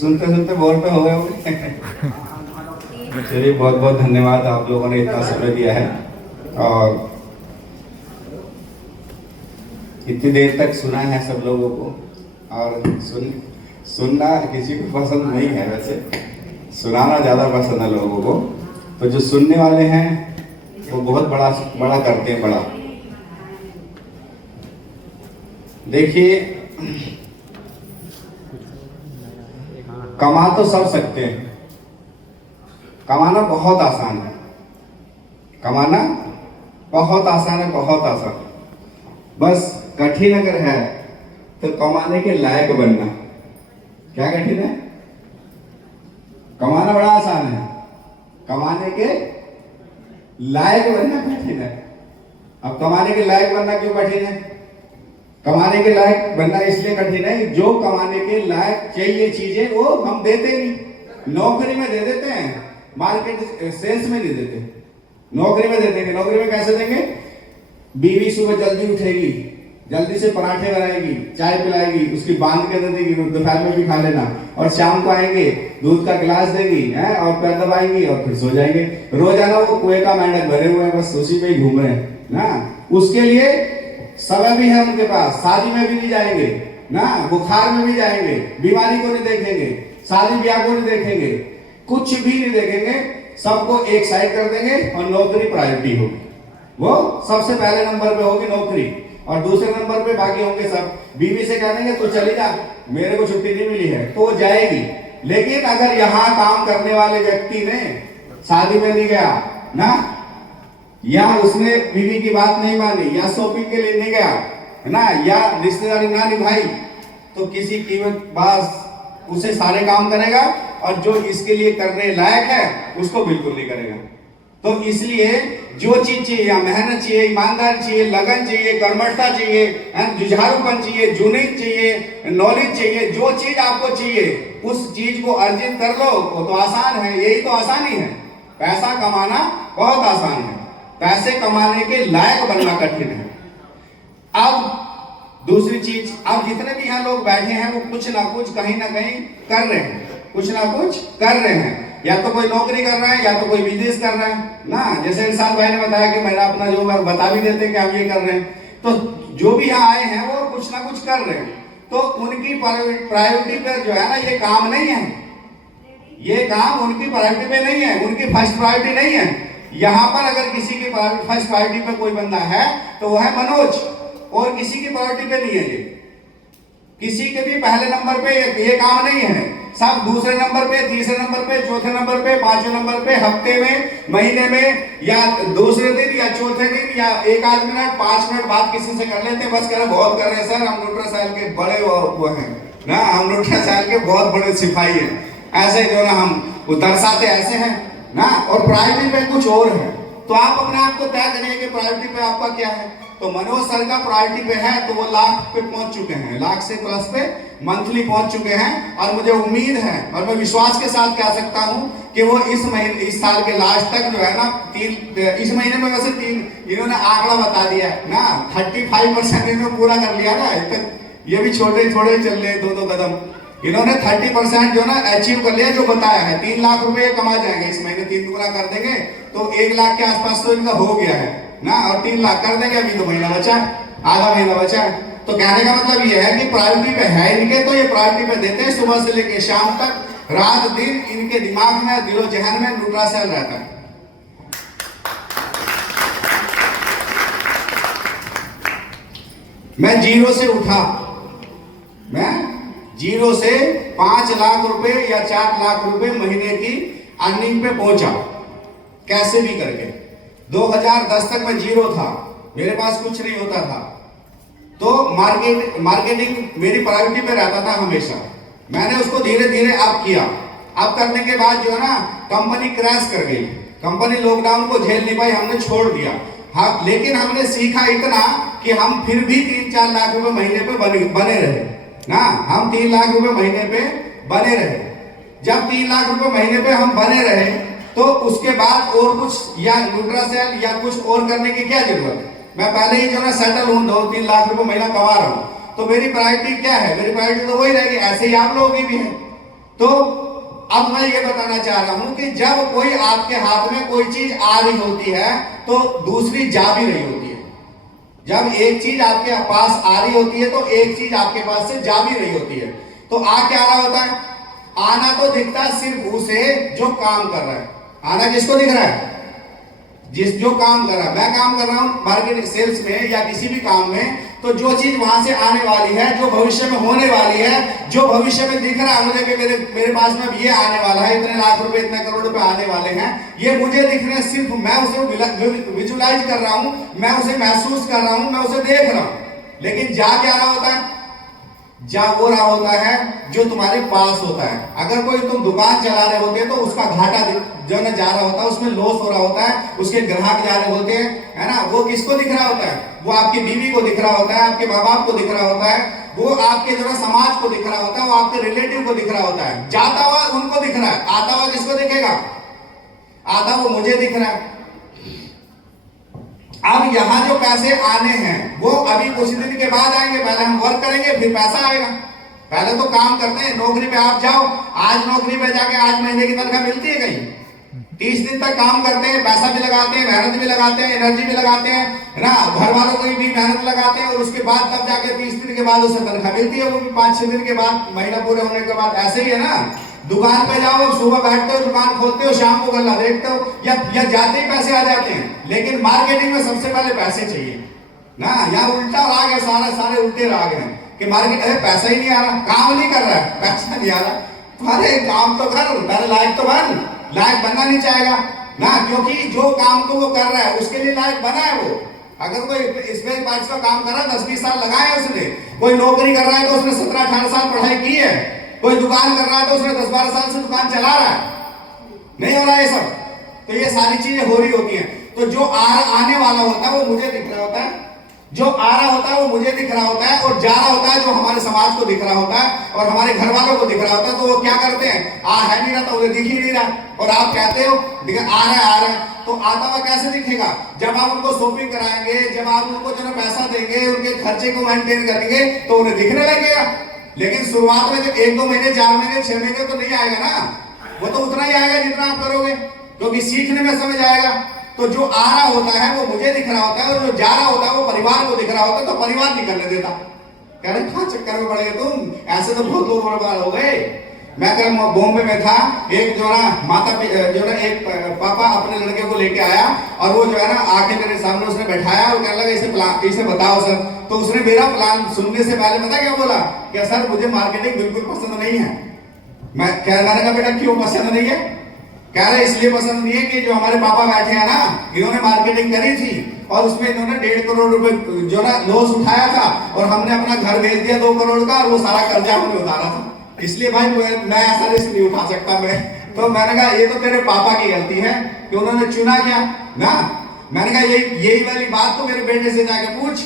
सुनते सुनते बोर पे हो गए होंगे। चलिए बहुत बहुत धन्यवाद, आप लोगों ने इतना समय दिया है और इतनी देर तक सुना है सब लोगों को। और सुनना किसी को पसंद नहीं है, वैसे सुनाना ज़्यादा पसंद है लोगों को। तो जो सुनने वाले हैं वो बहुत बड़ा बड़ा करते हैं, बड़ा। देखिए, कमा तो सब सकते हैं, कमाना बहुत आसान है, कमाना बहुत आसान है, बहुत आसान। बस कठिन अगर है तो कमाने के लायक बनना। क्या कठिन है? कमाना बड़ा आसान है, कमाने के लायक बनना कठिन है। अब कमाने के लायक बनना क्यों कठिन है? कमाने के लायक बनना इसलिए कठिन है, जो कमाने के लायक चाहिए चीजें वो हम देते नहीं। नौकरी में दे देते हैं, मार्केट सेल्स में नहीं देते। नौकरी में दे देंगे। नौकरी में कैसे देंगे? बीवी सुबह जल्दी उठेगी, जल्दी से पराठे बनाएगी, चाय पिलाएगी, उसकी बांध के दे देगी, दोपहर में भी खा लेना, और शाम को आएंगे दूध का गिलास देगी है और पैर दबाएंगी और फिर सो जाएंगे। रोजाना वो कुएं का मेंढक भरे हुए हैं, बस उसी पे ही घूम रहे हैं ना। उसके लिए समय भी है उनके पास, शादी में भी नहीं जाएंगे ना, बुखार में भी जाएंगे, बीमारी को नहीं देखेंगे, शादी ब्याह को नहीं देखेंगे, कुछ भी नहीं देखेंगे, सबको एक साइड कर देंगे और नौकरी प्रायोरिटी होगी। वो सबसे पहले नंबर पे होगी नौकरी, और दूसरे नंबर पे बाकी होंगे सब। बीवी से कह देंगे तो चली जा, मेरे को छुट्टी नहीं मिली है, तो वो जाएगी। लेकिन अगर यहाँ काम करने वाले व्यक्ति ने शादी में नहीं गया ना, या उसने बीवी की बात नहीं मानी, या शॉपिंग के लिए नहीं गया है ना, या रिश्तेदारी ना निभाई, तो किसी कीमत बास उसे सारे काम करेगा, और जो इसके लिए करने लायक है उसको बिल्कुल नहीं करेगा। तो इसलिए जो चीज चाहिए, मेहनत चाहिए, ईमानदारी चाहिए, लगन चाहिए, कर्मठता चाहिए, जुझारूपन चाहिए, जुनून चाहिए, नॉलेज चाहिए, जो चीज आपको चाहिए उस चीज को अर्जित कर लो। वो तो आसान है, यही तो आसानी है। पैसा कमाना बहुत आसान है, पैसे कमाने के लायक बनना कठिन है। अब दूसरी चीज, अब जितने भी यहाँ लोग बैठे हैं वो कुछ ना कुछ कहीं ना कहीं कर रहे हैं, कुछ ना कुछ कर रहे हैं। या तो कोई नौकरी कर रहा है, या तो कोई बिजनेस कर रहा है ना। जैसे इरशाद भाई ने बताया कि मेरा अपना जो बता भी देते हैं कि हम ये कर रहे हैं। तो जो भी यहाँ आए हैं वो कुछ ना कुछ कर रहे हैं। तो उनकी प्रायोरिटी पर जो है ना, ये काम नहीं है, ये काम उनकी प्रायोरिटी पे नहीं है, उनकी फर्स्ट प्रायोरिटी नहीं है। यहाँ पर अगर किसी की फर्स्ट प्रायोरिटी पे कोई बंदा है तो वो है मनोज, और किसी की प्रायोरिटी पे नहीं है ये। किसी के भी पहले नंबर पे ये काम नहीं है, सब दूसरे नंबर पे, तीसरे नंबर पे, चौथे नंबर पे, पांचवें नंबर पे, हफ्ते में, महीने में, या दूसरे दिन, या चौथे दिन, या एक आध मिनट 5 मिनट बात किसी से कर लेते हैं, बस कह रहे बहुत कर रहे हैं सर, हम न्यूट्रासाइल के बड़े वो हैं ना, हम न्यूट्रासाइल के बहुत बड़े सिपाही हैं, ऐसे जो ना हम वो दर्शाते ऐसे हैं ना, और प्रायोरिटी पे कुछ और है। तो आप अपने आप को तय करिए कि प्रायोरिटी पे आपका क्या है। तो मनोज सर का प्रायोरिटी पे है तो वो लाख पे पहुंच चुके हैं, लाख से प्लस पे मंथली पहुंच चुके हैं। और मुझे उम्मीद है और मैं विश्वास के साथ कह सकता हूं कि वो इस साल के लास्ट तक जो है ना, इस महीने में वैसे 3 इन्होंने आंकड़ा बता दिया है ना, 35% इन्होंने पूरा कर लिया ना। ये भी छोटे छोटे चल रहे 2-2 कदम, इन्होंने 30% जो ना अचीव कर लिया, जो बताया है। 3 लाख रुपए कमा जाएंगे इस महीने, 3 गुना कर देंगे तो 1 लाख के आसपास तो इनका हो गया है ना, और 3 लाख कर देंगे। अभी तो महीना बचा, आधा महीना बचा। तो कहने का मतलब ये है कि प्रायोरिटी पे है इनके, तो ये प्रायोरिटी पे देते हैं। सुबह से लेकर शाम तक, रात दिन इनके दिमाग में, दिलो जहन में न्यूट्रासेल रहता है। मैं जीरो से उठा, मैं जीरो से 5 लाख रुपए या 4 लाख रुपए महीने की अर्निंग पे पहुंचा, कैसे भी करके। 2010 तक मैं जीरो था, मेरे पास कुछ नहीं होता था। तो मार्केटिंग मेरी प्रायोरिटी पे रहता था हमेशा। मैंने उसको धीरे धीरे अप किया। अप करने के बाद जो है ना, कंपनी क्रैश कर गई, कंपनी लॉकडाउन को झेल नहीं पाई, हमने छोड़ दिया। हाँ, लेकिन हमने सीखा इतना कि हम फिर भी 3-4 लाख रुपए महीने पे बने रहे ना। हम 3 लाख रुपए महीने पे बने रहे। जब 3 लाख रुपए महीने पे हम बने रहे तो उसके बाद और कुछ, या न्यूट्रासेल या कुछ और करने की क्या जरूरत है। मैं पहले ही जो ना सेटल हूं, 2-3 लाख रुपए महीना कमा रहा हूं, तो मेरी प्रायोरिटी क्या है? मेरी प्रायोरिटी तो वही रहेगी। ऐसे ही आप लोगों की भी है तो अब मैं ये बताना चाह रहा हूं कि जब कोई आपके हाथ में कोई चीज आ रही होती है तो दूसरी जा भी रही होती है। जब एक चीज आपके पास आ रही होती है तो एक चीज आपके पास से जा भी रही होती है। तो आ क्या रहा होता है? आना तो दिखता है सिर्फ उसे जो काम कर रहा है। आना किसको दिख रहा है? जो काम कर रहा है। मैं काम कर रहा हूं मार्केट सेल्स में या किसी भी काम में, तो जो चीज वहां से आने वाली है, जो भविष्य में होने वाली है, जो भविष्य में दिख रहा है मुझे कि मेरे पास में अब ये आने वाला है, इतने लाख रुपए इतने करोड़ रुपए आने वाले हैं, ये मुझे दिख रहे हैं, सिर्फ मैं उसे विजुलाइज कर रहा हूं, मैं उसे महसूस कर रहा हूं, मैं उसे देख रहा हूं। लेकिन जा क्या रहा होता है? जा वो रहा होता है जो तुम्हारे पास होता है। अगर कोई तुम दुकान चला रहे होते तो उसका घाटा जो ना जा रहा होता है, उसमें लॉस हो रहा होता है, उसके ग्राहक जा रहे होते हैं, है ना, वो किसको दिख रहा होता है? वो आपकी बीवी को दिख रहा होता है, आपके माँ बाप को दिख रहा होता है, वो आपके जो है समाज को दिख रहा होता है, वो आपके रिलेटिव को दिख रहा होता है। जाता हुआ उनको दिख रहा है, आता हुआ किसको दिखेगा? आता वो मुझे दिख रहा है। अब यहां जो पैसे आने हैं वो अभी कुछ दिन के बाद आएंगे। पहले हम वर्क करेंगे फिर पैसा आएगा। पहले तो काम करते हैं, नौकरी पे आप जाओ, आज नौकरी पे जाके आज महीने की तनख्वाह मिलती है कहीं? 30 दिन तक काम करते हैं, पैसा भी लगाते हैं, मेहनत भी लगाते हैं, एनर्जी भी लगाते हैं, है ना, घर वालों को भी मेहनत लगाते हैं, और उसके बाद तब जाके 30 दिन के बाद उसे तनख्वाह मिलती है, वो भी 5-6 दिन के बाद, महीना पूरे होने के बाद। ऐसे ही है ना, दुकान पे जाओ, सुबह बैठते हो, दुकान खोलते हो, शाम को गल्ला देखते हो, या जाते ही पैसे आ जाते हैं। लेकिन मार्केटिंग में सबसे पहले पैसे चाहिए ना। यहाँ उल्टा राग है, सारे उल्टे राग हैं कि मार्केट पैसा ही नहीं आ रहा, काम नहीं कर रहा है, पैसा नहीं आ रहा। अरे काम तो कर, मेरे लायक तो बन। लायक बनना नहीं चाहेगा ना, क्योंकि जो काम को वो कर रहा है उसके लिए लायक बना है वो। अगर कोई स्पेयर पार्ट्स का काम कर रहा है, 10-20 साल लगाए उसने, कोई नौकरी कर रहा है तो उसने 17-18 साल पढ़ाई की है, कोई दुकान कर रहा है तो उसने 10-12 साल से दुकान चला रहा है। नहीं हो रहा है ये सब, तो ये सारी चीजें हो रही होती हैं। तो जो आने वाला होता है वो मुझे दिख रहा होता है, जो आ रहा होता है वो मुझे दिख रहा होता है, और जा रहा होता है जो हमारे समाज को दिख रहा होता है और हमारे घर वालों को दिख रहा होता है। तो वो क्या करते हैं? है नहीं रहा तो उन्हें दिख ही नहीं रहा, और आप कहते हो आ रहा है। तो आता हुआ कैसे दिखेगा? जब आप उनको शॉपिंग कराएंगे, जब आप उनको जो पैसा देंगे, उनके खर्चे को मेंटेन करेंगे तो उन्हें दिखने लगेगा। लेकिन शुरुआत में जब 1-2 महीने, 4 महीने, 6 महीने तो नहीं आएगा ना, वो तो उतना ही आएगा जितना आप करोगे, क्योंकि सीखने में समझ आएगा। तो जो आ रहा होता है वो मुझे दिख रहा होता है, और जो जा रहा होता है वो परिवार को दिख रहा होता है। तो परिवार नहीं करने देता, कह रहे कहां चक्कर में पड़े तुम, ऐसे तो बहुत लोग बर्बाद हो गए। मैं कल बॉम्बे में था, एक जो ना एक पापा अपने लड़के को लेके आया, और वो जो है ना आके मेरे सामने उसने बैठाया और कहने लगा इसे बताओ सर। तो उसने मेरा प्लान सुनने से पहले पता क्या बोला? क्या सर मुझे मार्केटिंग बिल्कुल पसंद नहीं है। मैंने कहा बेटा क्यों पसंद नहीं है? कह रहे इसलिए पसंद नहीं है कि जो हमारे पापा बैठे हैं ना, इन्होंने मार्केटिंग करी थी और उसमें इन्होंने 1.5 करोड़ रुपए जो ना लॉस उठाया था, और हमने अपना घर बेच दिया 2 करोड़ का, और वो सारा कर्जा हमने उतारा था, इसलिए भाई मैं ऐसा रिस्क नहीं उठा सकता मैं। तो मैंने कहा ये तो तेरे पापा की गलती है कि उन्होंने चुना क्या ना। मैंने कहा यही वाली बात तो मेरे बेटे से जाके पूछ,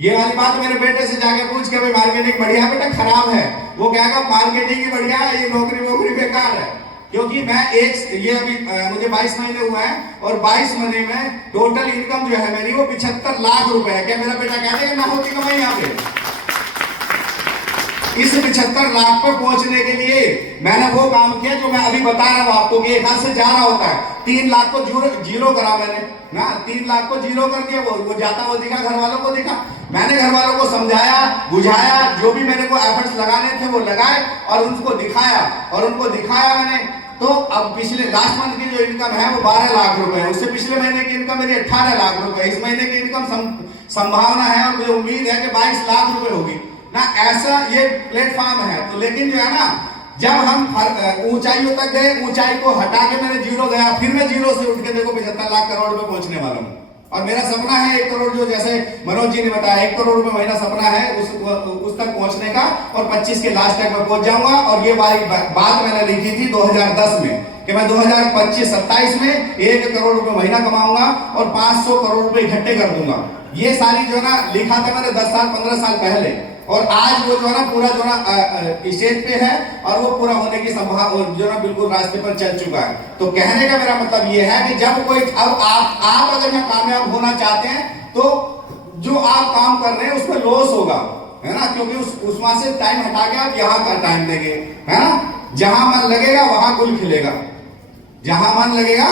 ये वाली बात मेरे बेटे से जाके पूछ के भाई मार्केटिंग बढ़िया है बेटा खराब है? वो कहेगा मार्केटिंग ही बढ़िया है, ये नौकरी बेकार है। क्योंकि मैं ये अभी मुझे 22 महीने हुआ है, और 22 महीने में टोटल इनकम जो है मेरी वो 75 लाख रुपए है। क्या मेरा बेटा कहते हैं ना होती कमाई यहाँ पे? इस 75 लाख पर पहुंचने के लिए मैंने वो काम किया जो मैं अभी बता रहा हूं आपको, कि एक हाथ से जा रहा होता है। 3 लाख को जीरो करा मैंने ना, 3 लाख को जीरो कर दिया। वो जाता वो दिखा, घर वालों को दिखा, मैंने घर वालों को समझाया बुझाया, जो भी मेरे को एफर्ट्स लगाने थे वो लगाए, और उनको दिखाया मैंने। तो अब पिछले लास्ट मंथ की जो इनकम है वो 12 लाख रुपए है, उससे पिछले महीने की इनकम मेरी 18 लाख रुपए है। इस महीने की इनकम संभावना है और मुझे उम्मीद है कि 22 लाख रुपए होगी ना। ऐसा ये प्लेटफॉर्म है। तो लेकिन जो है ना, जब हम ऊंचाइयों तक गए, ऊंचाई को हटा के मैंने जीरो गया, फिर मैं जीरो से उठ के देखो 75 लाख करोड़ रुपए पहुंचने वाला हूं। और मेरा सपना है 1 करोड़, जो जैसे मनोज जी ने बताया 1 करोड़ रुपए महीना सपना है उस तक पहुंचने का, और 25 के लास्ट तक मैं पहुंच जाऊंगा। और ये बात मैंने लिखी थी 2010 में कि मैं 2025-27 में 1 करोड़ रुपए महीना कमाऊंगा और 500 करोड़ रुपए इकट्ठे कर दूंगा। ये सारी जो ना लिखा था मैंने 10 साल 15 साल पहले, और आज वो जो ना पूरा जो ना स्टेज पे है, और वो पूरा होने की संभावना जो ना बिल्कुल रास्ते पर चल चुका है। तो कहने का मेरा मतलब ये है कि जब कोई अब आप अगर यहाँ कामयाब होना चाहते हैं तो जो आप काम कर रहे हैं उसमें लॉस होगा, है ना, क्योंकि उस वहां से टाइम हटा के आप यहाँ का टाइम देंगे, है ना। जहां मन लगेगा वहां गुल खिलेगा, जहां मन लगेगा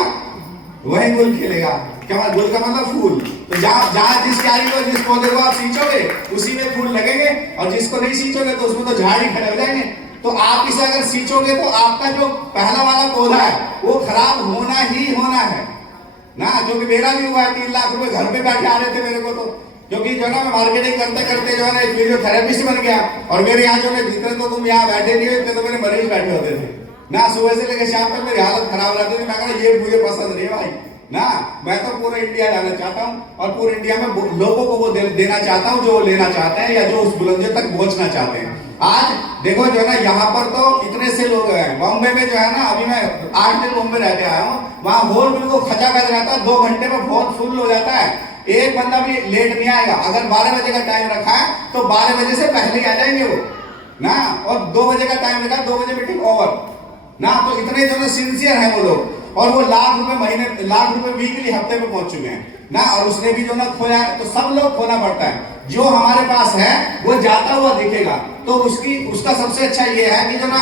वही गुल खिलेगा। क्या मतलब गुल का मतलब फूल। तो जहां जहां जिस क्यारी को जिस पौधे को आप सींचोगे उसी में फूल लगेंगे, और जिसको नहीं सींचोगे तो उसमें तो झाड़ ही खड़े हो जाएंगे। तो आप इसे अगर सींचोगे तो आपका जो पहला वाला पौधा है वो खराब होना ही होना है ना। जो कि मेरा भी हुआ है, 3 लाख रुपए घर पे बैठे आ रहे थे मेरे को, तो क्योंकि जो ना मैं मार्केटिंग करते करते जो है ना फिजियोथेरेपिस्ट बन गया, और मेरे यहाँ जो है जितने तो तुम यहाँ बैठे नहीं हो तो मेरे मरीज बैठे होते थे ना। सुबह से लेकर शाम तक मेरी हालत खराब रहती थी। मैं कहा ये मुझे पसंद नहीं भाई ना, मैं तो पूरे इंडिया जाना चाहता हूँ और पूरे इंडिया में लोगों को वो देना चाहता हूँ जो लेना चाहते हैं या जो उस बुलंदियों तक पहुंचना चाहते हैं। आज देखो जो है ना यहाँ पर तो इतने से लोग हैं। बॉम्बे में जो है ना, अभी मैं 8 दिन बॉम्बे रह के आया हूँ, वहाँ हॉल बिल्कुल खचाखच रहता है, 2 घंटे में बहुत फुल हो जाता है। एक बंदा भी लेट नहीं आएगा। अगर 12 बजे का टाइम रखा है तो 12 बजे से पहले आ जाएंगे वो ना, और 2 बजे का टाइम रखा, 2 बजे मीटिंग ओवर ना। तो इतने जो ना सिंसियर है वो लोग, और वो लाख रुपए महीने, लाख रुपए वीकली हफ्ते में पहुंच चुके हैं ना। और उसने भी जो ना खोया है, तो सब लोग खोना पड़ता है। जो हमारे पास है वो जाता हुआ दिखेगा, तो उसका सबसे अच्छा ये है कि जो ना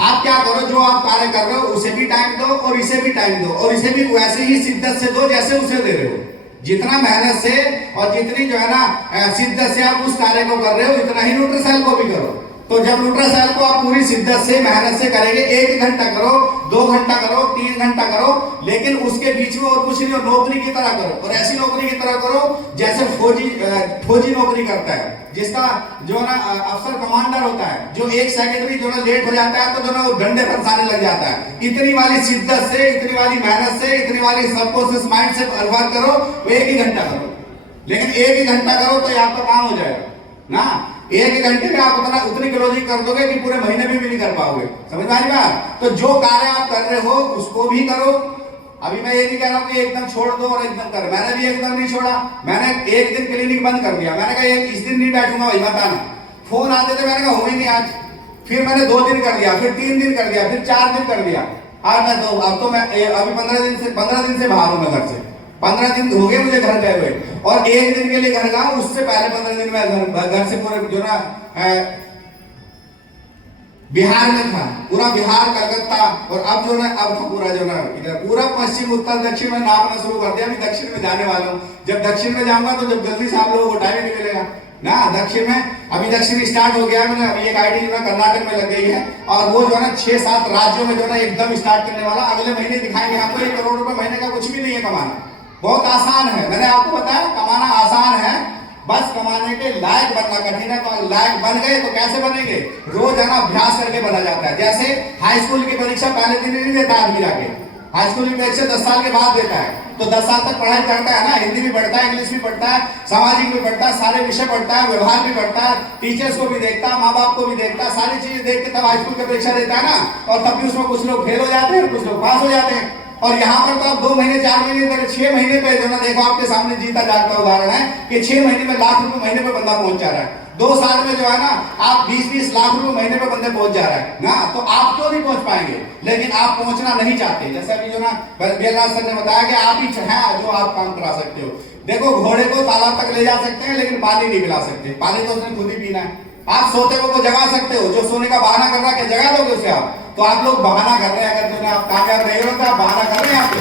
आप क्या करो, जो आप कार्य कर रहे हो उसे भी टाइम दो और इसे भी टाइम दो, और इसे भी वैसे ही शिद्दत से दो जैसे उसे दे रहे हो। जितना मेहनत से और जितनी जो है ना शिद्दत से आप उस कार्य को कर रहे हो, इतना ही न्यूट्रीसेल को भी करो। तो जब न्यूट्रीसेल को आप पूरी शिद्दत से मेहनत से करेंगे, 1 घंटा करो, 2 घंटा करो, 3 घंटा करो, लेकिन उसके बीच में और कुछ नहीं, नौकरी की तरह करो। और ऐसी नौकरी की तरह करो जैसे फौजी नौकरी करता है, जिसका जो ना अफसर कमांडर होता है, जो एक सेकेंडरी जो ना लेट हो जाता है तो जो ना वो डंडे बरसाने लग जाता है। इतनी वाली शिद्दत से, इतनी वाली मेहनत से, इतनी वाली सबकॉन्शियस माइंड से वर्क करो, वो 1 ही घंटा करो। लेकिन 1 ही घंटा करो तो आपका काम हो जाएगा ना। 1 घंटे में आप उतनी क्लोजिंग कर दोगे कि पूरे महीने में भी नहीं कर पाओगे। समझ में आ रही बात। तो जो कार्य आप कर रहे हो उसको भी करो। अभी मैं ये नहीं कह रहा हूं कि एकदम छोड़ दो और एकदम कर, मैंने भी एकदम नहीं छोड़ा। मैंने 1 दिन क्लिनिक बंद कर दिया। मैंने कहा इस दिन नहीं बैठूंगा भाई, बताना। फोन आते थे, मैंने कहा हो ही नहीं आज। फिर मैंने 2 दिन कर दिया, फिर 3 दिन कर दिया, फिर 4 दिन कर दिया। आज मैं तो अब तो मैं अभी 15 दिन से बाहर हूं मैं घर से। 15 दिन हो गए मुझे घर गए हुए, और 1 दिन के लिए घर गया। उससे पहले 15 दिन में घर से पूरे जो ना बिहार में था, पूरा बिहार, कलकत्ता, और अब जो ना अब पूरा जो ना इधर पूरा पश्चिम उत्तर दक्षिण में नापना शुरू कर दिया। अभी दक्षिण में जाने वाला हूँ। जब दक्षिण में जाऊंगा तो जब जल्दी से आप लोगों को टाइम नहीं मिलेगा ना। दक्षिण में अभी दक्षिण स्टार्ट हो गया। मैंने अभी एक आईडी जो ना कर्नाटक में लग गई है, और वो जो है ना 6-7 राज्यों में जो ना एकदम स्टार्ट करने वाला। अगले महीने दिखाएंगे हमको। 1 करोड़ रुपए महीने का कुछ भी नहीं है कमाना, बहुत आसान है। मैंने आपको बताया कमाना आसान है, बस कमाने के लायक बनना कठिन है। तो लायक बन गए तो कैसे बनेंगे? रोज है ना अभ्यास करके बना जाता है। जैसे हाई स्कूल की परीक्षा पहले दिन नहीं देता आदमी जाके, हाई स्कूल की परीक्षा 10 साल के बाद देता है। तो 10 साल तक पढ़ाई करता है ना, हिंदी भी पढ़ता है, इंग्लिश भी पढ़ता है, सामाजिक भी पढ़ता है, सारे विषय पढ़ता है, व्यवहार भी पढ़ता है, टीचर्स को भी देखता है, माँ बाप को भी देखता है, सारी चीजें देख के तब हाई स्कूल की परीक्षा देता है ना। और तब भी उसमें कुछ लोग फेल हो जाते हैं, कुछ लोग पास हो जाते हैं। और यहाँ पर तो आप 2 महीने, 4 महीने, 6 महीने पे जो ना देखो आपके सामने जीता जागता उदाहरण है कि 6 महीने में लाख रुपए महीने पे बंदा पहुंच जा रहा है। 2 साल में जो है ना आप 20-20 लाख रुपए महीने पे बंदे पहुंच जा रहा है ना। तो आप क्यों नहीं पहुंच पाएंगे? लेकिन आप पहुंचना नहीं चाहते। जैसे अभी जो ना बेलराज सर ने बताया कि आप ही हैं जो आप काम करा सकते हो। देखो घोड़े को तालाब तक ले जा सकते हैं, लेकिन पानी नहीं पिला सकते। पानी तो उसने खुद ही पीना है। आप सोते हुए को जगा सकते हो, जो सोने का बहाना कर रहा है, क्या जगा दोगे उसे आप? तो आप लोग बहाना कर रहे हैं। अगर जो ना आप कामयाब नहीं हो तो आप बहाना कर रहे हैं आप,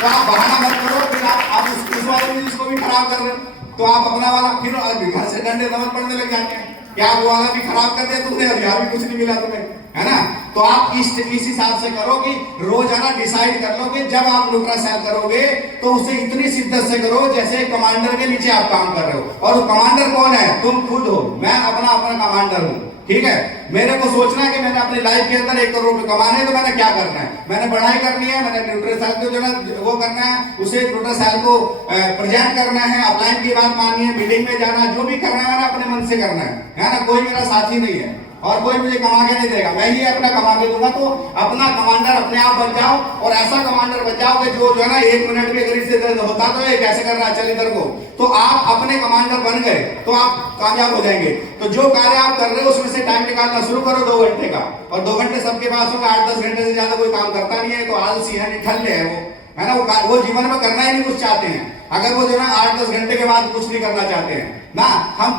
तो आप बहाना मत करो। फिर आप उस वाले बिजनेस को भी खराब कर रहे हो। तो आप अपना वाला फिर घर से डंडे दमन पड़ने लग जाते हैं, क्या वो वाला भी खराब कर दिया तुमने और यहाँ भी कुछ नहीं मिला तुम्हें, है ना। तो आप इस हिसाब से करो कि रोजाना डिसाइड कर लो कि जब आप न्यूट्रासेल करोगे तो उसे इतनी शिद्दत से करो जैसे कमांडर के नीचे आप काम कर रहे हो। और कमांडर कौन है? तुम खुद हो। मैं अपना कमांडर हूँ, ठीक है। मेरे को सोचना है कि मैंने अपनी लाइफ के अंदर 1 करोड़ रुपए कमाने हैं, तो मैंने क्या करना है? मैंने पढ़ाई करनी है, मैंने न्यूट्रासेल को जो ना वो करना है, उसे न्यूट्रासेल को प्रेजेंट करना है, अपलाइन की बात माननी है, मीटिंग में जाना है, जो भी करना है मैंने अपने मन से करना है ना। कोई मेरा साथी नहीं है और कोई मुझे कमा के नहीं देगा, मैं ही अपना कमा के दूंगा। तो अपना कमांडर अपने आप बन जाओ, और ऐसा कमांडर बन जाओ कि जो है ना 1 मिनट में अगर इससे होता तो ये कैसे कर रहा है, चल इधर को। तो आप अपने कमांडर बन गए तो आप कामयाब हो जाएंगे। तो जो कार्य आप कर रहे हो उसमें से टाइम निकालना शुरू करो 2 घंटे का। और 2 घंटे सबके पास होगा, 8-10 घंटे से ज्यादा कोई काम करता नहीं है, तो आलसी है, निठल्ले है वो, है ना। वो जीवन में करना ही नहीं कुछ चाहते हैं। अगर वो जो ना 8-10 घंटे के बाद कुछ नहीं करना चाहते हैं ना।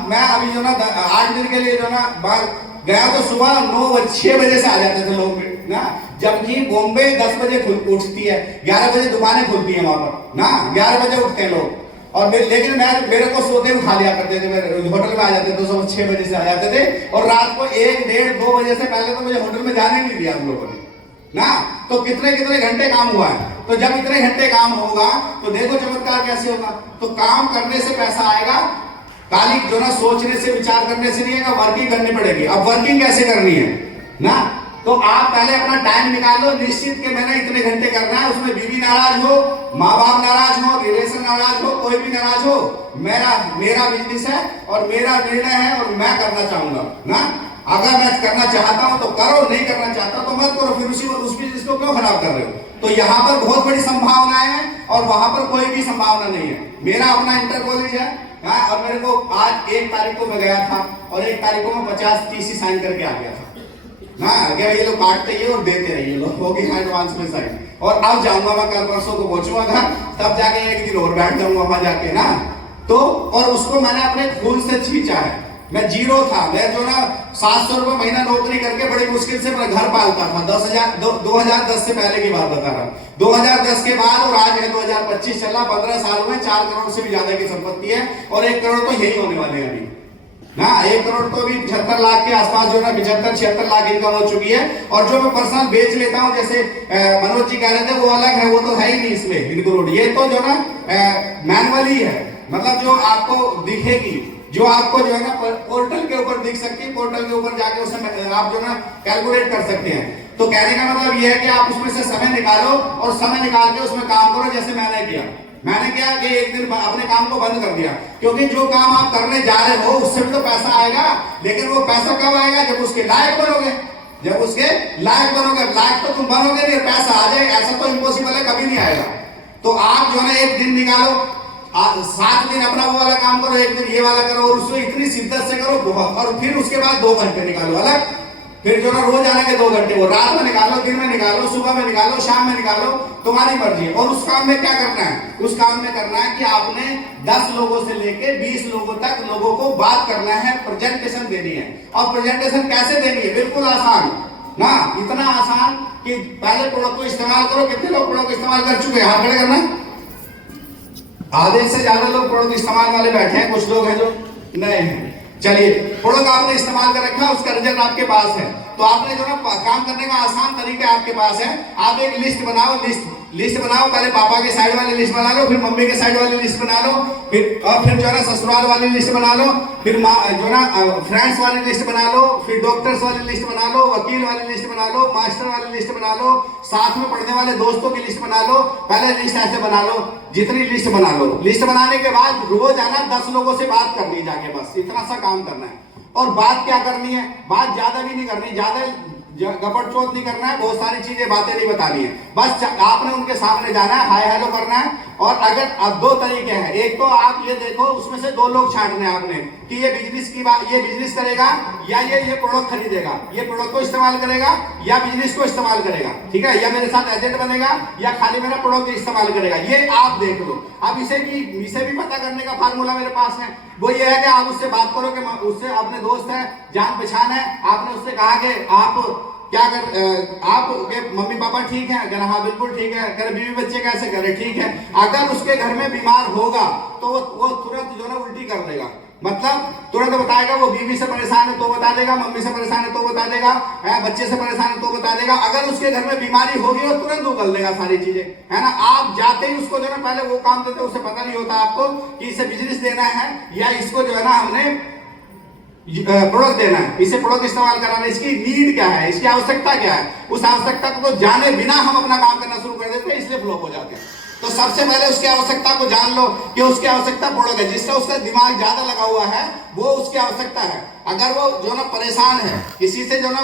मैं अभी जो ना 8 दिन के लिए जो ना गया तो सुबह 6 बजे से आ जाते थे लोग ना, जबकि बॉम्बे 10 बजे उठती है, 11 बजे दुकानें खुलती हैं वहां पर ना, 11 बजे उठते हैं लोग। और लेकिन मेरे को सोते उठा लिया करते थे, मेरे होटल में आ जाते थे, सुबह 6 बजे से आ जाते थे, और रात को 1, 1:30, 2 बजे से पहले तो मुझे होटल में जाने नहीं दिया हम लोगों ने ना। तो कितने कितने घंटे काम हुआ है। तो जब इतने घंटे काम होगा तो देखो चमत्कार कैसे होगा। तो काम करने से पैसा आएगा, खाली जो ना सोचने से विचार करने से नहीं है, वर्किंग करनी पड़ेगी। अब वर्किंग कैसे करनी है ना, तो आप पहले अपना टाइम निकाल लो, निश्चित के मैंने इतने घंटे करना है। उसमें बीवी नाराज हो, माँ बाप नाराज हो, रिलेशन नाराज हो, कोई भी नाराज हो, मेरा बिजनेस है और मेरा निर्णय है और मैं करना चाहूंगा ना। अगर मैं करना चाहता हूं तो करो, नहीं करना चाहता तो मत करो, फिर उस बिजनेस को क्यों खराब कर रहे हो। तो यहाँ पर बहुत बड़ी संभावनाएं हैं और वहां पर कोई भी संभावना नहीं है। मेरा अपना इंटर कॉलेज है और मेरे को आज 1 तारीख को मैं गया था और 1 तारीख को मैं 50 TC साइन करके आ गया था ना। क्या ये लोग काटते ही और देते रहिए लोग, होगी एडवांस में साइन। और अब जाऊंगा मैं, कल परसों को पहुंचूंगा घर, तब जाके 1 दिन और बैठ जाऊंगा वहां जाके ना। तो और उसको मैंने अपने खून से खींचा है। मैं जीरो था, मैं जो ना 700 रुपये महीना नौकरी करके बड़ी मुश्किल से अपना घर पालता था। 2010 से पहले की बात बता रहा हूँ। 2010 के बाद और आज है 2025 चला, 15 साल में 4 करोड़ से भी ज्यादा की संपत्ति है और 1 करोड़ तो यही होने वाले हैं अभी ना। 1 करोड़ तो अभी 75 लाख के आसपास जो ना 75-76 लाख इनकम हो चुकी है। और जो मैं पर्सनल बेच लेता हूँ, जैसे मनोज जी कह रहे थे, वो अलग है, वो तो है ही नहीं इसमें इंक्लूड। ये तो जो ना मैनुअली है, मतलब जो आपको दिखेगी, जो आपको जो है ना पोर्टल के ऊपर दिख सकती है, पोर्टल के ऊपर जाके उसमें आप जो ना कैलकुलेट कर सकते हैं। तो कहने का मतलब ये है कि आप उसमें से समय निकालो और समय निकाल के उसमें काम करो। जैसे मैंने किया कि एक दिन अपने काम को बंद कर दिया, क्योंकि जो काम आप करने जा रहे हो उससे भी तो पैसा आएगा, लेकिन वो पैसा कब आएगा, जब उसके लायक बनोगे। जब उसके लायक बनोगे, लायक तो तुम बनोगे नहीं, पैसा आ जाए ऐसा तो इम्पॉसिबल है, कभी नहीं आएगा। तो आप जो है ना 1 दिन निकालो, 7 दिन अपना वो वाला काम करो, 1 दिन ये वाला करो, और उसको इतनी शिद्दत से करो बहुत। और फिर उसके बाद 2 घंटे निकालो अलग, फिर जो ना रोज आने के 2 घंटे, वो रात में निकालो, दिन में निकालो, सुबह में निकालो, शाम में निकालो, तुम्हारी मर्जी है। और उस काम में क्या करना है, उस काम में करना है कि आपने 10 लोगों से लेके 20 लोगों तक लोगों को बात करना है, प्रेजेंटेशन देनी है। और प्रेजेंटेशन कैसे देनी है, बिल्कुल आसान ना, इतना आसान कि पहले प्रोडक्ट को इस्तेमाल करो। कितने लोग प्रोडक्ट इस्तेमाल कर चुके हैं, हाथ खड़े करना। आधे से ज्यादा लोग प्रोडक्ट इस्तेमाल वाले बैठे हैं, कुछ लोग हैं जो नए हैं। चलिए, प्रोडक्ट आपने इस्तेमाल कर रखा, उसका रिजल्ट आपके पास है, तो आपने जो ना काम करने का आसान तरीका आपके पास है। आप एक लिस्ट बनाओ, लिस्ट बनाओ। पहले पापा के साइड वाली लिस्ट बना लो, फिर मम्मी के साइड वाली लिस्ट बना लो, फिर जो है ना ससुराल वाली लिस्ट बना लो, फिर जो ना फ्रेंड्स वाली लिस्ट बना लो, फिर डॉक्टर्स वाली लिस्ट बना लो, वकील वाली लिस्ट बना लो, मास्टर वाली लिस्ट बना लो, साथ में पढ़ने वाले दोस्तों की लिस्ट बना लो। पहले लिस्ट ऐसे बना लो, जितनी लिस्ट बना लो। लिस्ट बनाने के बाद रोज आना 10 लोगों से बात करनी जाके, बस इतना सा काम करना है। और बात क्या करनी है, बात ज्यादा भी नहीं करनी, ज्यादा गपट चोट नहीं करना है, बहुत सारी चीजें बातें नहीं बतानी है। बस आपने उनके सामने जाना है, हाय हेलो करना है। और अगर अब 2 तरीके हैं, एक तो आप ये देखो, उसमें से 2 लोग छांटने हैं आपने कि ये बिजनेस की बात, ये बिजनेस करेगा या ये प्रोडक्ट खरीदेगा, ये प्रोडक्ट को इस्तेमाल करेगा या बिजनेस को इस्तेमाल करेगा, ठीक है, या मेरे साथ एजेंट बनेगा या खाली मेरा प्रोडक्ट इस्तेमाल करेगा, ये आप देख लो। अब इसे भी पता करने का फार्मूला मेरे पास है। वो ये है कि आप उससे बात करो कि उससे अपने दोस्त है, जान पहचान है, आपने उससे कहा कि आप क्या कर, आपके मम्मी पापा ठीक है, अगर हाँ बिल्कुल ठीक है, अगर बीवी बच्चे कैसे करे, ठीक है। अगर उसके घर में बीमार होगा तो वो तुरंत जो ना उल्टी कर देगा, मतलब तुरंत बताएगा। वो बीवी से परेशान है तो बता देगा, मम्मी से परेशान है तो बता देगा, बच्चे से परेशान है तो बता देगा। अगर उसके घर में बीमारी होगी वो तुरंत उगल देगा सारी चीजें, है ना। आप जाते ही उसको जो ना पहले वो काम देते, उसे पता नहीं होता आपको कि इसे बिजनेस देना है या इसको जो है ना हमने प्रोडक्ट देना है, इसे प्रोडक्ट इस्तेमाल कराना है, इसकी नीड क्या है, इसकी आवश्यकता क्या है। उस आवश्यकता को तो जाने बिना हम अपना काम करना शुरू कर देते हैं, इसलिए फ्लॉप हो जाते हैं। तो सबसे पहले उसकी आवश्यकता को जान लो कि उसकी आवश्यकता प्रोडक्ट है। जिससे उसका दिमाग ज्यादा लगा हुआ है वो उसकी आवश्यकता है। अगर वो जो ना परेशान है किसी से, जो ना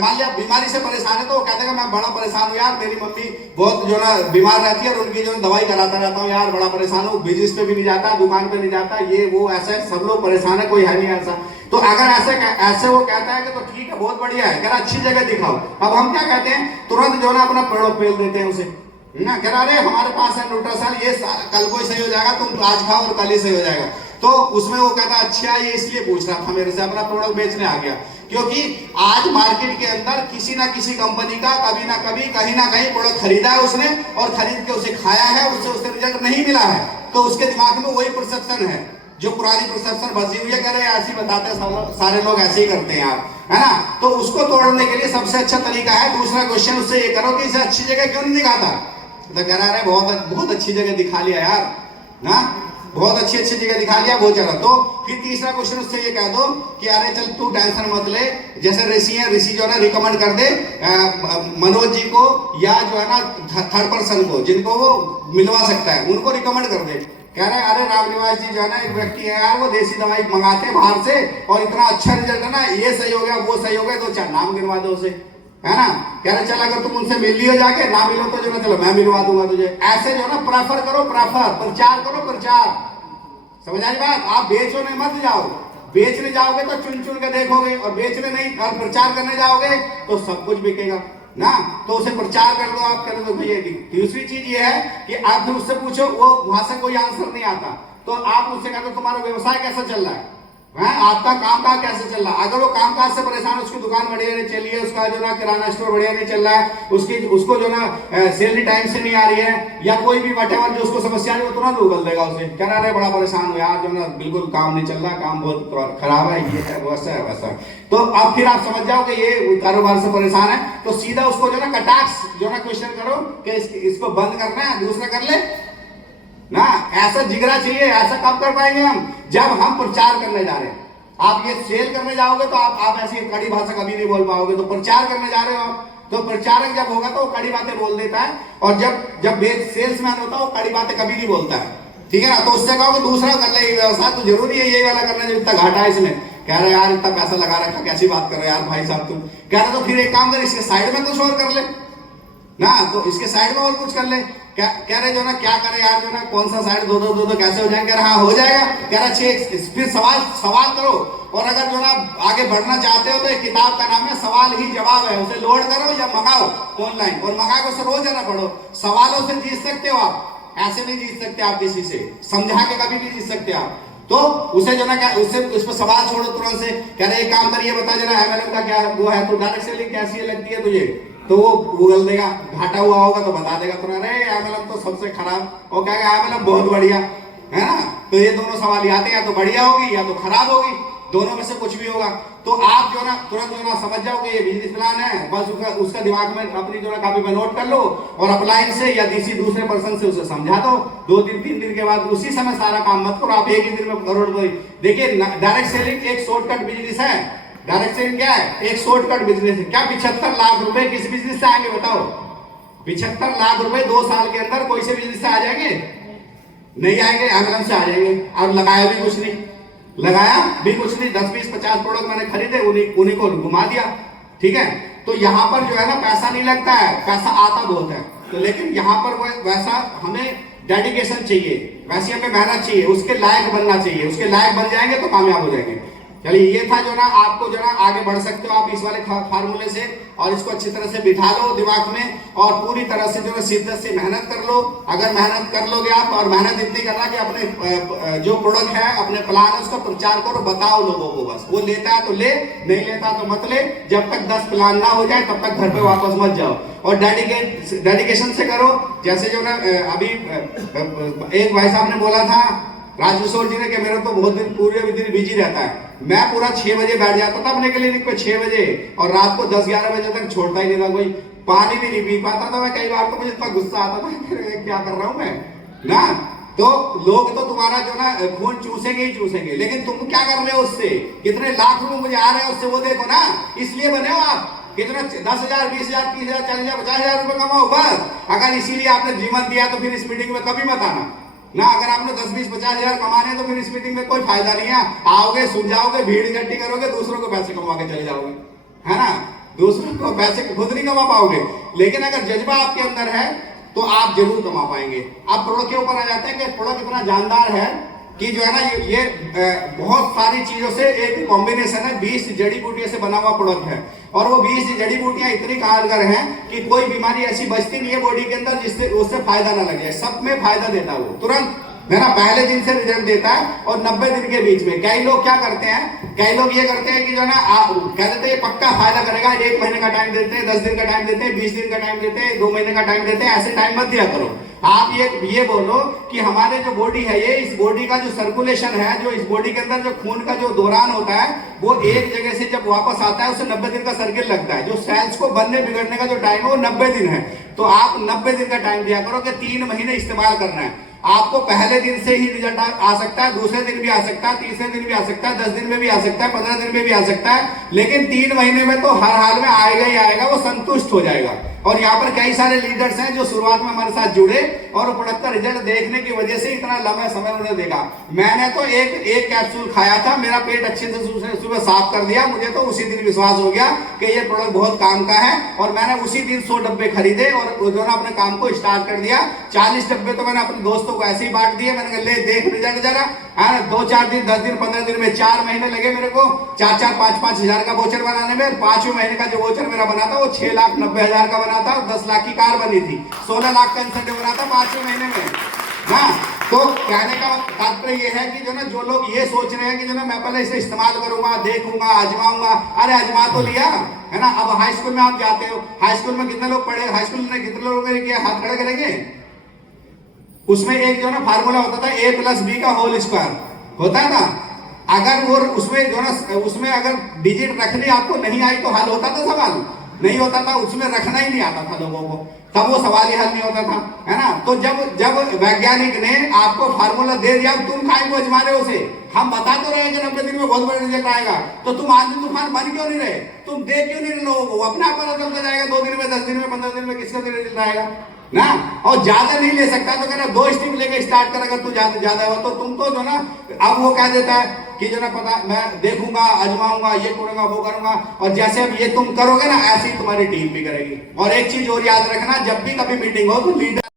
मान लिया बीमारी से परेशान है, तो वो कहता है मैं बड़ा परेशान हूँ यार, मेरी मम्मी बहुत जो ना बीमार रहती है और उनकी जो दवाई कराता रहता हूँ यार, बड़ा परेशान हूँ, बिजनेस पे भी नहीं जाता, दुकान पे नहीं जाता, ये वो ऐसा, सब लोग परेशान है, कोई है नहीं ऐसा। तो अगर ऐसे वो कहता है कि तो ठीक है, बहुत बढ़िया है, अगर अच्छी जगह दिखाओ। अब हम क्या कहते हैं, तुरंत जो ना अपना प्रोडक्ट पेल देते हैं उसे ना, कह रहे हमारे पास है न्यूट्रासल, ये कल को ही सही हो जाएगा, तुम आज खाओ और कल ही सही हो जाएगा। तो उसमें वो कहता अच्छा ये इसलिए पूछ रहा था मेरे से, अपना प्रोडक्ट बेचने आ गया। क्योंकि आज मार्केट के अंदर किसी ना किसी कंपनी का कभी ना कभी कहीं ना कहीं प्रोडक्ट खरीदा है उसने, और खरीद के उसे खाया है, उससे उसे रिजल्ट नहीं मिला है, तो उसके दिमाग में वही परसेप्शन है, जो पुरानी परसेप्शन बसी हुई है, कह रहे ऐसे ही बताते हैं सारे लोग ऐसे ही करते हैं आप, है ना। तो उसको तोड़ने के लिए सबसे अच्छा तरीका है, दूसरा क्वेश्चन उससे ये करो कि इसे अच्छी जगह क्यों नहीं दिखाता। तो कह रहा है बहुत अच्छी जगह दिखा लिया यार ना, बहुत अच्छी जगह दिखा लिया, बहुत ज्यादा। तो फिर तीसरा क्वेश्चन उससे ये कह दो कि अरे चल तू टेंशन मत ले, जैसे ऋषि है, ऋषि जो है ना रिकमेंड कर दे मनोज जी को, या जो है ना थर्ड पर्सन को जिनको वो मिलवा सकता है उनको रिकमेंड कर दे। कह रहे अरे रामनिवास जी जो है ना एक व्यक्ति है यार, वो देसी दवाई मंगाते हैं बाहर से और इतना अच्छा रिजल्ट है ना, ये सही हो गया वो सही हो गया, तो चार नाम गिनवा दो उसे, है ना। कह रहे चल अगर तुम उनसे मिल लियो जाके, ना मिलो तो जो ना चलो मैं मिलवा दूंगा तुझे। ऐसे जो ना प्रेफर करो, प्रचार करो, प्रचार। समझ आई बात। आप बेचने मत जाओ, बेचने जाओगे तो चुन चुन के देखोगे, और बेचने नहीं और प्रचार करने जाओगे तो सब कुछ बिकेगा ना। तो उसे प्रचार कर दो आप, कर दो भैया। दूसरी चीज ये है कि आप फिर उससे पूछो, वो वहां से कोई आंसर नहीं आता तो आप उससे कहते हो तुम्हारा व्यवसाय कैसा चल रहा है, आपका कामकाज कैसे चल रहा है। अगर वो कामकाज से परेशान, उसकी दुकान बढ़िया नहीं चली है, उसका जो ना किराना स्टोर बढ़िया नहीं चल रहा है, उसको जो ना सैलरी टाइम से नहीं आ रही है, या कोई भी व्हाटएवर जो उसको समस्या है, वो तुरंत उगल देगा उसे। कह रहा है बड़ा परेशान हो यार, जो ना बिल्कुल काम नहीं चल रहा, काम बहुत खराब है, ये है वैसा है वैसा। तो अब फिर आप समझ जाओ कि ये कारोबार से परेशान है, तो सीधा उसको जो ना कटाक्ष जो ना क्वेश्चन करो कि इसको बंद करना है, दूसरा कर ले ना। ऐसा जिगरा चाहिए। ऐसा कब कर पाएंगे हम, जब हम प्रचार करने जा रहे हैं। आप ये सेल करने जाओगे तो आप ऐसी कड़ी भाषा कभी नहीं बोल पाओगे, तो प्रचार करने जा रहे हो आप, तो प्रचारक जब होगा तो वो कड़ी बातें बोल देता है, और जब सेल्समैन होता है वो कड़ी बातें कभी नहीं बोलता है, ठीक है ना। तो उससे कहो दूसरा कर ले व्यवसाय, तो जरूरी है यही वाला करना जो इतना घाटा है इसमें। कह रहे यार इतना पैसा लगा रखा, कैसी बात कर रहे यार भाई साहब तुम। कह रहे तो फिर एक काम कर, इसके साइड में कुछ और कर ले ना, तो इसके साइड में और कुछ कर ले। कह रहे जो ना क्या करे यार, जो ना कौन सा साइड दो कैसे हो जाएगा। कह रहा हाँ हो जाएगा। कह रहा अच्छे फिर सवाल करो, और अगर जो ना आगे बढ़ना चाहते हो तो एक किताब का नाम है सवाल ही जवाब है, उसे लोड करो या मंगाओ ऑनलाइन, और मंगा के उसे रोज ना पढ़ो। सवालों से जीत सकते हो आप, ऐसे नहीं जीत सकते आप, किसी से समझा के कभी नहीं जीत सकते आप। तो उसे जो ना क्या, उससे उस पर सवाल छोड़ो तुरंत से। कह रहे एक काम करिए, बता जरा एमएलएम का क्या वो है, तो डायरेक्ट सेलिंग कैसी लगती है तुझे, तो वो गूगल देगा, घाटा हुआ होगा तो बता देगा तुरंत, अरे एमएलएम तो सबसे खराब, और कहेगा एमएलएम बहुत बढ़िया, है ना। तो ये दोनों सवाल आते हैं, या तो बढ़िया होगी या तो खराब होगी, दोनों में से कुछ भी होगा। तो आप जो ना तुरंत जो ना समझ जाओ कि ये बिजनेस प्लान है, बस उसका दिमाग में अपनी जो ना कॉपी में नोट कर लो, और अपलाइन से या किसी दूसरे पर्सन से उसे समझा दो। 2-3 दिन के बाद उसी समय सारा काम मत करो, आप एक ही दिन में करोड़। देखिए डायरेक्ट सेलिंग एक शॉर्टकट बिजनेस है। डायरेक्ट सेलिंग क्या है, एक शॉर्टकट बिजनेस है। क्या 75 लाख रुपए किस बिजनेस से आएंगे बताओ। 75 लाख रुपए 2 साल के अंदर कोई से बिजनेस से आ जाएंगे? नहीं आएंगे, एमएलएम से आ जाएंगे। और लगाया भी कुछ नहीं, लगाया भी कुछ नहीं, 10, 20, 50 प्रोडक्ट मैंने खरीदे, उन्हीं को घुमा दिया, ठीक है। तो यहाँ पर जो है ना पैसा नहीं लगता है, पैसा आता बहुत है। तो लेकिन यहाँ पर वैसा हमें डेडिकेशन चाहिए, वैसी हमें मेहनत चाहिए, उसके लायक बनना चाहिए। उसके लायक बन जाएंगे तो कामयाब हो जाएंगे। चलिए ये था जो ना आपको जो ना आगे बढ़ सकते हो आप इस वाले फार्मूले से, और इसको अच्छी तरह से बिठा लो दिमाग में, और पूरी तरह से जो ना शिद्दत से मेहनत कर लो। अगर मेहनत कर लोगे आप, और मेहनत इतनी करना कि अपने जो प्रोडक्ट है, अपने प्लान है, उसका प्रचार करो, बताओ लोगों को। बस वो लेता है तो ले, नहीं लेता तो मत ले। जब तक 10 प्लान ना हो जाए तब तक घर पे वापस मत जाओ, और डेडिकेशन से करो। जैसे जो ना अभी एक भाई साहब ने बोला था राजकिशोर जी ने कि मेरा तो बहुत दिन पूरे दिन बिजी रहता है। मैं पूरा 6 बजे बैठ जाता था अपने क्लिनिक पे 6 बजे, और रात को 10-11 बजे तक छोड़ता ही नहीं था कोई, पानी भी नहीं पी पाता था मैं। कई बार तो मुझे इतना गुस्सा आता था क्या कर रहा हूं मैं ना। तो लोग तो तुम्हारा जो ना खून चूसेंगे ही चूसेंगे, लेकिन तुम क्या कर रहे हो उससे, कितने लाख रुपए मुझे आ रहे हैं उससे, वो देखो ना। इसलिए बने हो आप, कितना 10,000, 20,000, 30,000, 40,000, 50,000 रुपए कमाओ बस। अगर इसीलिए आपने जीवन दिया तो फिर इस मीटिंग में कभी मत आना ना। अगर आपने 10, 20, 50,000 कमाने तो फिर इस मीटिंग में कोई फायदा नहीं है। आओगे, सुन जाओगे, भीड़ इकट्ठी करोगे, दूसरों को पैसे कमा के चले जाओगे, है ना। दूसरों को पैसे खुद नहीं कमा पाओगे, लेकिन अगर जज्बा आपके अंदर है तो आप जरूर कमा पाएंगे। अब प्रोडक्ट के ऊपर आ जाते हैं कि प्रोडक्ट इतना जानदार है कि जो है ना ये बहुत सारी चीजों से एक कॉम्बिनेशन है। 20 जड़ी बूटियों से बना हुआ प्रोडक्ट है, और वो 20 जड़ी बूटियां इतनी कारगर हैं कि कोई बीमारी ऐसी बचती नहीं है बॉडी के अंदर जिससे उससे फायदा ना लगे। सब में फायदा देता है वो तुरंत, है ना, पहले दिन से रिजल्ट देता है और 90 दिन के बीच में। कई लोग क्या करते हैं, कई लोग ये करते हैं कि जो है ना कह देते हैं पक्का फायदा करेगा, 1 महीने का टाइम देते हैं, 10 दिन का टाइम देते हैं, 20 दिन का टाइम देते हैं, 2 महीने का टाइम देते हैं। ऐसे टाइम मत दिया करो। आप ये बोलो कि हमारे जो बॉडी है, ये इस बॉडी का जो सर्कुलेशन है, जो इस बॉडी के अंदर जो खून का जो दौरान होता है, वो एक जगह से जब वापस आता है उसे 90 दिन का सर्किल लगता है। जो सेल्स को बनने बिगड़ने का जो टाइम है वो 90 दिन है। तो आप 90 दिन का टाइम दिया करो कि 3 महीने इस्तेमाल करना है। आपको पहले दिन से ही रिजल्ट आ सकता है, दूसरे दिन भी आ सकता है, तीसरे दिन भी आ सकता है, 10 दिन में भी आ सकता है, 15 दिन में भी आ सकता है, लेकिन 3 महीने में तो हर हाल में आएगा ही आएगा, वो संतुष्ट हो जाएगा। और यहाँ पर कई सारे लीडर्स हैं जो शुरुआत में हमारे साथ जुड़े और प्रोडक्ट का रिजल्ट देखने की वजह से इतना लंबा समय उन्होंने देखा। मैंने तो एक कैप्सूल खाया था, मेरा पेट अच्छे से सुबह साफ कर दिया। मुझे तो उसी दिन विश्वास हो गया कि ये प्रोडक्ट बहुत काम का है और मैंने उसी दिन 100 डब्बे खरीदे और दोनों अपने काम को स्टार्ट कर दिया। 40 डब्बे तो मैंने अपने दोस्तों को ऐसे ही बांट दिए। मैंने कहा ले देख रिजल्ट जरा, 2-4 दिन, 10 दिन, 15 दिन में 4 महीने लगे मेरे को 4-4, 5-5 हजार का वोचर बनाने में। 5वें महीने का जो वोचर मेरा बना था वो 6,90,000 का बना था और 10 लाख की कार बनी थी। 16 लाख का इंसेंटिव बना था 5वें महीने में। हाँ, तो कहने का तात्पर्य ये है कि जो ना जो लोग ये सोच रहे हैं कि जो ना मैं पहले इसे इस्तेमाल करूंगा, देखूंगा, आजमाऊंगा, अरे आजमा तो लिया है ना। अब हाई स्कूल में आप जाते हो, हाई स्कूल में कितने लोग पढ़े, हाई स्कूल में कितने लोगों ने किया, हाथ खड़े करेंगे। उसमें एक जो ना फार्मूला होता था A+B का होल स्क्वायर होता है ना। अगर वो उसमें जो ना उसमें अगर डिजिट रखनी आपको नहीं आई तो हल होता था सवाल, नहीं होता था। उसमें रखना ही नहीं आता था लोगों को, तब वो सवाल ही हल नहीं होता था, है ना। तो जब वैज्ञानिक ने आपको फार्मूला दे दिया, तुम काहे को आजमा रहे हो उसे। हम बता तो रहे कि 90 दिन में बहुत बड़ा रिजल्ट आएगा, तो तुम आंधी तूफान बन क्यों नहीं रहे, तुम देख क्यों नहीं रहे लोगों को। अपना पता चलता जाएगा 2 दिन में, 10 दिन में, 15 दिन में किसका रिजल्ट आएगा ना। और ज्यादा नहीं ले सकता तो कहना 2 स्टेप लेके स्टार्ट कर। अगर तू ज्यादा हो तो तुम तो जो ना अब वो कह देता है कि जो ना पता मैं देखूंगा, आजमाऊंगा, ये करूंगा, वो करूंगा। और जैसे अब ये तुम करोगे ना, ऐसे ही तुम्हारी टीम भी करेगी। और एक चीज और याद रखना, जब भी कभी मीटिंग हो तो लीडर